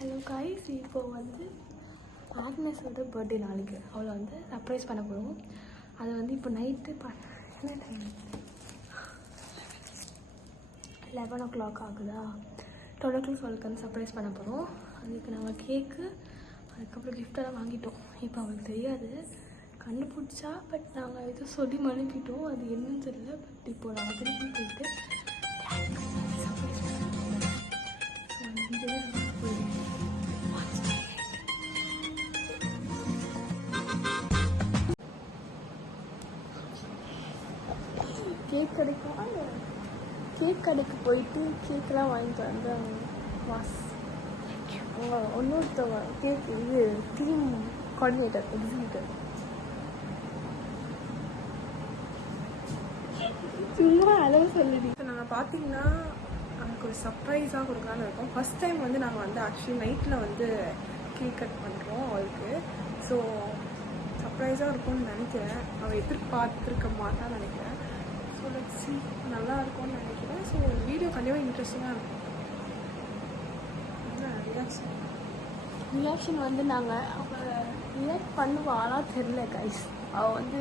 Hello guys, இப்போ வந்து ஆக்னஸோட birthday நாளைக்கு அவளை வந்து சர்ப்ரைஸ் பண்ண போகிறோம். அதை வந்து இப்போ நைட்டு என்ன டைம் 11 o'clock ஆகுதா, 12 o'clock அவளுக்கு வந்து சர்ப்ரைஸ் பண்ண போகிறோம். அதுக்கு நாங்கள் கேக்கு அதுக்கப்புறம் கிஃப்டெல்லாம் வாங்கிட்டோம். இப்போ அவளுக்கு தெரியாது, கண்டுபிடிச்சா. பட் நாங்கள் எதுவும் சொல்லி மழுப்பிட்டோம், அது என்னன்னு தெரியல. பட் இப்போ நாங்கள் திருப்பி போயிட்டு சர்ப்ரைஸ் பண்ணுறோம். கேக் கடைக்கு போயிட்டு கேக்கெலாம் வாங்கிட்டு வந்து வாஸ் இன்னொருத்தவங்க கேக் இது டீம் கோஆர்டினேட்டர் எக்ஸிக்யூட்டிவ் சும்மா அளவு சொல்லுடி. இப்போ நாங்கள் பார்த்தீங்கன்னா அவனுக்கு ஒரு சர்ப்ரைஸாக கொடுக்கலான்னு இருக்கோம். ஃபஸ்ட் டைம் வந்து நாங்கள் வந்து ஆக்சுவலி நைட்டில் வந்து கேக் கட் பண்ணுறோம் அவளுக்கு. ஸோ சர்ப்ரைஸாக இருக்கும்னு நினைக்கிறேன். அவள் எதிர்பார்த்துருக்க மாட்டான்னு நினைக்கிறேன். ஸோ லெட்ஸ் சீ, நல்லா இருக்கும்னு நினைக்கிறேன். ஸோ வீடியோ கண்டிப்பாக இன்ட்ரெஸ்டிங்காக இருக்கும். ரியாக்ஷன் வந்து நாங்கள் அவள் ரியாக்ட் பண்ணுவாளா தெரில கைஸ். அவள் வந்து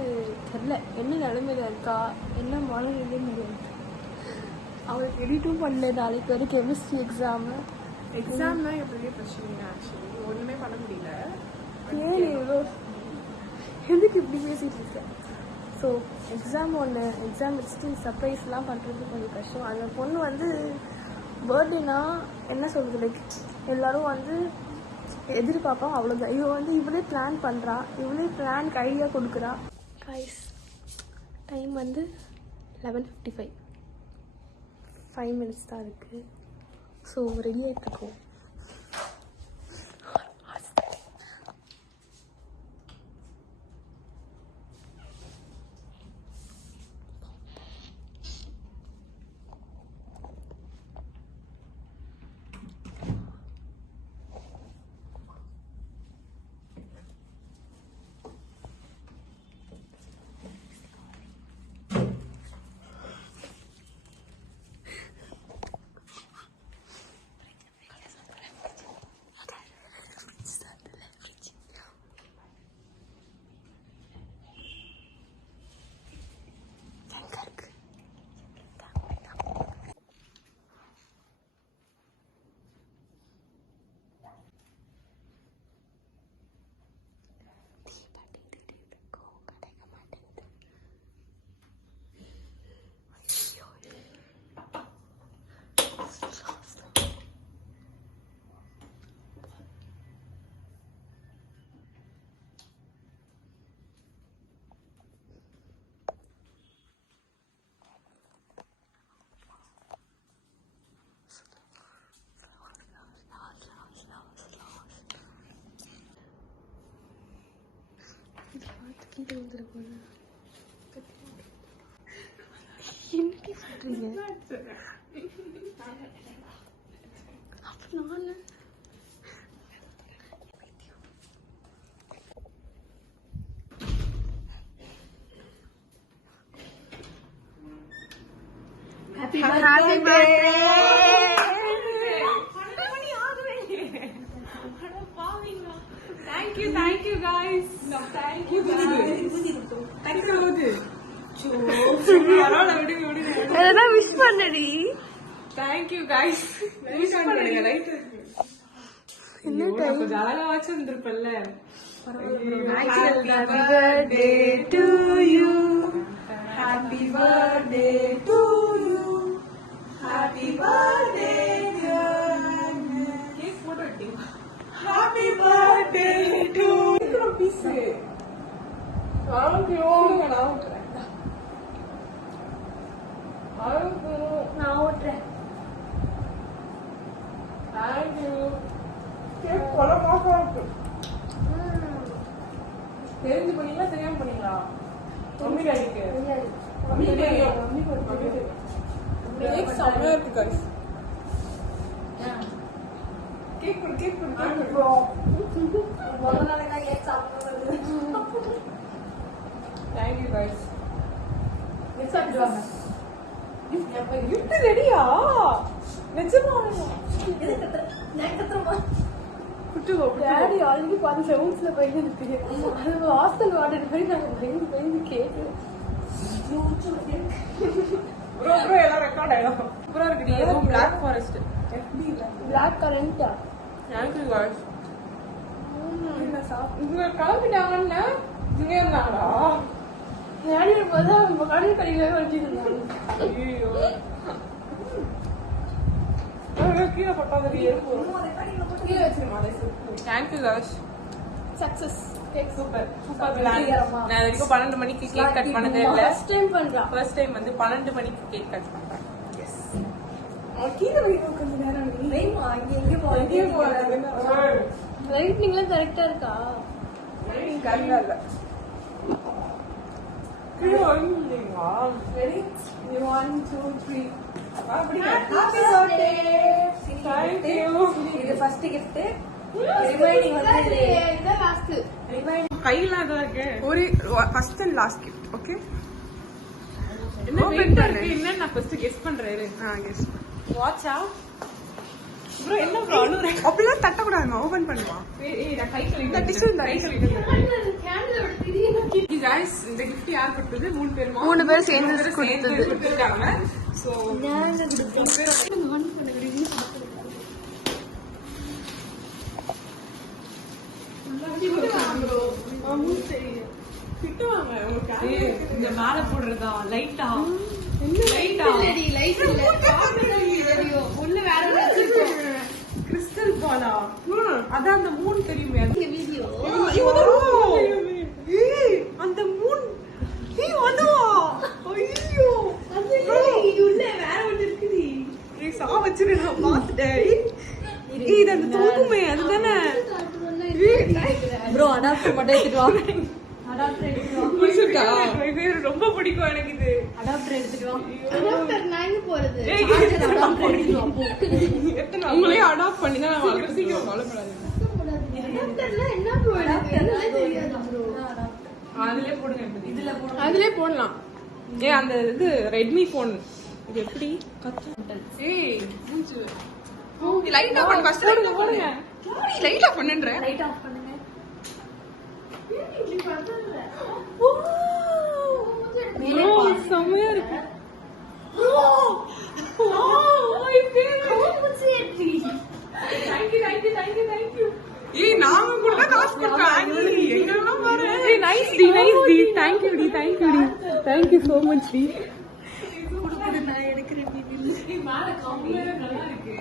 தெரில என்ன நிலைமையில் இருக்கா, என்ன மனநிலைன்னு தெரியாது. அவளுக்கு எடிட்டும் பண்ணல. நாளைக்கு வரைக்கும் கெமிஸ்ட்ரி எக்ஸாம்னா எப்படியே பிரச்சனை. ஆக்சுவலி ஒன்றுமே பண்ண முடியல. ஏன் இவ்வளோ எதுக்கு இப்படி பேசிகிட்டு இருக்கேன். ஸோ எக்ஸாம் வச்சுட்டு சர்ப்ரைஸ்லாம் பண்ணுறது கொஞ்சம் கஷ்டம். அந்த பொண்ணு வந்து பர்த்டேனா என்ன சொல்கிறது, லைக் எல்லோரும் வந்து எதிர்பார்ப்போம், அவ்வளோதான். இவள் வந்து இவளே பிளான் பண்ணுறா, இவளே பிளானுக்கு ஐடியா கொடுக்குறா. கைஸ் டைம் வந்து 11:55, 5 minutes தான் இருக்குது. ஸோ ரெடி ஆகிட்டுருக்கோம். என்னடி சொல்றீங்க? அப்ப நானு Happy birthday. Thank you guys. No, thank you guys. Thank you. எதனா விஷ் பண்ணடி. Thank you guys. விஷ் பண்ணுங்க ரைட். என்ன டைம் ஜாலா வாட்ச் வந்திருப்பல்ல. Happy birthday to you. Happy birthday to you. Happy birthday dear. Cake போட்டு வெட்டி. Happy birthday to you. Piece. Thank you. நான் ஓட்டுறேன். Thank you. கேக் பல மாசம் இருக்கு. தெரிஞ்சு பண்ணீங்களா தெரியாம பண்ணீங்களா? மம்மி டாடிக்கு. மம்மி தெரியும். மம்மி தெரியும். கேக் செமையா இருக்கு गाइस. Cake bro. முதல்ல நான் கேக் சாப்பிடுறது. Thank you guys. Let's start doing. Gift ready-ஆ? நிஜமா? எது கத்துற? நான் கத்துறமா? டேடி ஆல்ரெடி பார்த்து செவன்ஸ்ல போயிட்டு இருக்கு. அது ஹாஸ்டல் வார்டன் மாதிரி நாங்கள் பயந்து பயந்து கேட்குறோம். ப்ரோ எல்லாம் ரெக்கார்ட் ஆயிடும். ப்ரோ இருக்குடி ஏதோ Black Forest Black currant எனக்கு காய்ஸ் இவங்க கிளம்பிட்டாங்கன்னா இங்க இருந்தாங்களா? டேடி போது அவங்க கடல் கடையில வச்சுருந்தாங்க. ஐயோ கீழே பட்டாதடி கீழே வச்சிருமா. Thank you guys. Success super super plan. நான் வரைக்கும் 12 மணிக்கு கேக் கட் பண்ணதே இல்ல. ஃபர்ஸ்ட் டைம் வந்து 12 மணிக்கு கேக் கட் பண்றேன். எஸ் கீழே வைக்க கொஞ்சம் நேரம் டைம் அங்க எங்க போறாங்க. லைட்னிங்லாம் கரெக்டா இருக்கா? லைட்டிங் கரெக்டா இல்ல. கீழே வந்துங்களா? ரெடி 1 2 3 அப்படி ஹாப்பி பர்த்டே. தேங்க்யூ. இது ஃபர்ஸ்ட் gift. ரிமைனிங் வந்து இத லாஸ்ட். ரிமைனிங் கையில தான் இருக்கு. ஒரு first and last gift. Okay என்ன ஓபன் பண்ணு. என்ன நான் ஃபர்ஸ்ட் கெஸ் பண்றேன். கெஸ் வாட்சா ப்ரோ. என்ன ப்ரோ அப்படிலாம் தட்ட கூடாதுங்க. ஓபன் பண்ணுவா. ஏய் நான் கை கழுவி இந்த டிஷ்யூ இந்த கை கழுவி கேண்டில் எடுத்துறீங்க गाइस. இந்த gift யார் கொடுத்தது? மூணு பேர் சேர்ந்து கொடுத்திருக்காங்க. சோ நான் கொடுத்தேன். நான் பண்ணகிறேன். இந்த மேல போடுறதா லைட்டா? உள்ள வேற கிறிஸ்டல் பாலா? அதான் அந்த மூன் தெரியுமே. அந்த மூன் உள்ள வேற ஒண்ணு இருக்குது. சா வச்சிரு நான் பாத்துட்டேன். இது அந்த தூக்குமே அதுதானே ப்ரோ. அடாப்டர் மட்டும் எடுத்துட்டு வா. அடாப்டர் எடுத்துட்டு வா. ரொம்ப பிடிக்கும் எனக்கு இது. அடாப்டர் எடுத்துட்டு வா. அடாப்டர் நான் எங்க போறது? அடாப்டர் எடுத்துட்டு வா. உங்களே அடாப்ட் பண்ணி தான் நான் சீக்கிரம் கவலைப்படாதீங்க. அடாப்டர்ல என்ன ப்ரோ? அடாப்டர்லாம் தெரியாது ப்ரோ. அதுலயே போடுங்க. இதுல போடுங்க. அதுலயே போடலாம். அந்த இது ரெட்மி போன் இது எப்படி லைட் ஆஃப் பண்ணு. ஃபர்ஸ்ட் லைட் போடுங்க. லைட் ஆஃப் பண்ணுன்ற. லைட் ஆஃப் பண்ணுங்க. செமையா இருக்கு. ஏய் நாம கூட காசு கொடுத்தோம். நீ எங்கெல்லாம் பாரு. ஏய் நைஸ் டி நைஸ் டி. थैंक यू டி. थैंक यू டி. थैंक you so much டி. குடு நான் எடுக்கிறேன். ஏய் மேல கம்மியா நல்லா இருக்கு.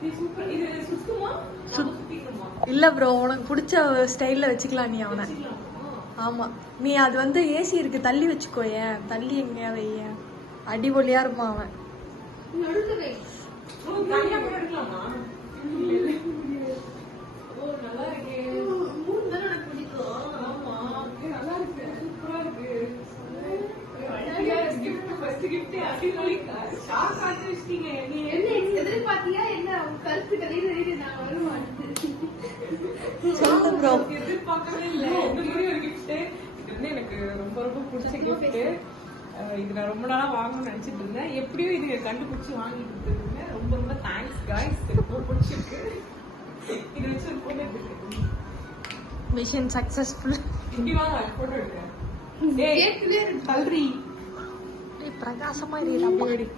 இது சூப்பர். இது சுத்தமா சுத்திக்குமா? இல்ல ப்ரோ, உனக்கு பிடிச்ச ஸ்டைல்ல வச்சுக்கலாம் நீ அவனை. ஆமா நீ அது வந்து ஏசி இருக்கு தள்ளி வச்சுக்கோய. தள்ளி எங்கயா வைய. அடிபொலியா இருப்பான் அவன். தனியா கூட எடுக்கலாமா? ஓ நல்லா இருக்கு. மூணு தான எனக்கு பிடிக்கும். ஆமா நல்லா இருக்கு. சூப்பரா இருக்கு. First gift அடிபொலி. ஷாக் ஆயிட்டீங்க. நீ என்ன எதிர்பார்த்தியா? என்ன கருத்து கலையில நான் வருவேன். சொல்லு ப்ரோ. எதிர்பார்க்கவே இல்ல. இந்த மாதிரி ஒரு gift இது வந்து எனக்கு ரொம்ப ரொம்ப பிடிச்ச gift. இது நான் ரொம்ப நாளா வாங்கணும்னு நினைச்சிட்டு இருந்தேன். எப்படியோ இது கண்டுபிடிச்சு வாங்கி கொடுத்துருங்க. ரொம்ப ரொம்ப தேங்க்ஸ் गाइस. ரொம்ப பிடிச்சிருக்கு. இது வச்சு ஒரு போட்டோ எடுத்துக்கிறேன். Mission successful. இப்படி வாங்க போட்டோ எடுக்கிறேன். ஏய் கல்றி பிரகாசமா இருக்கு.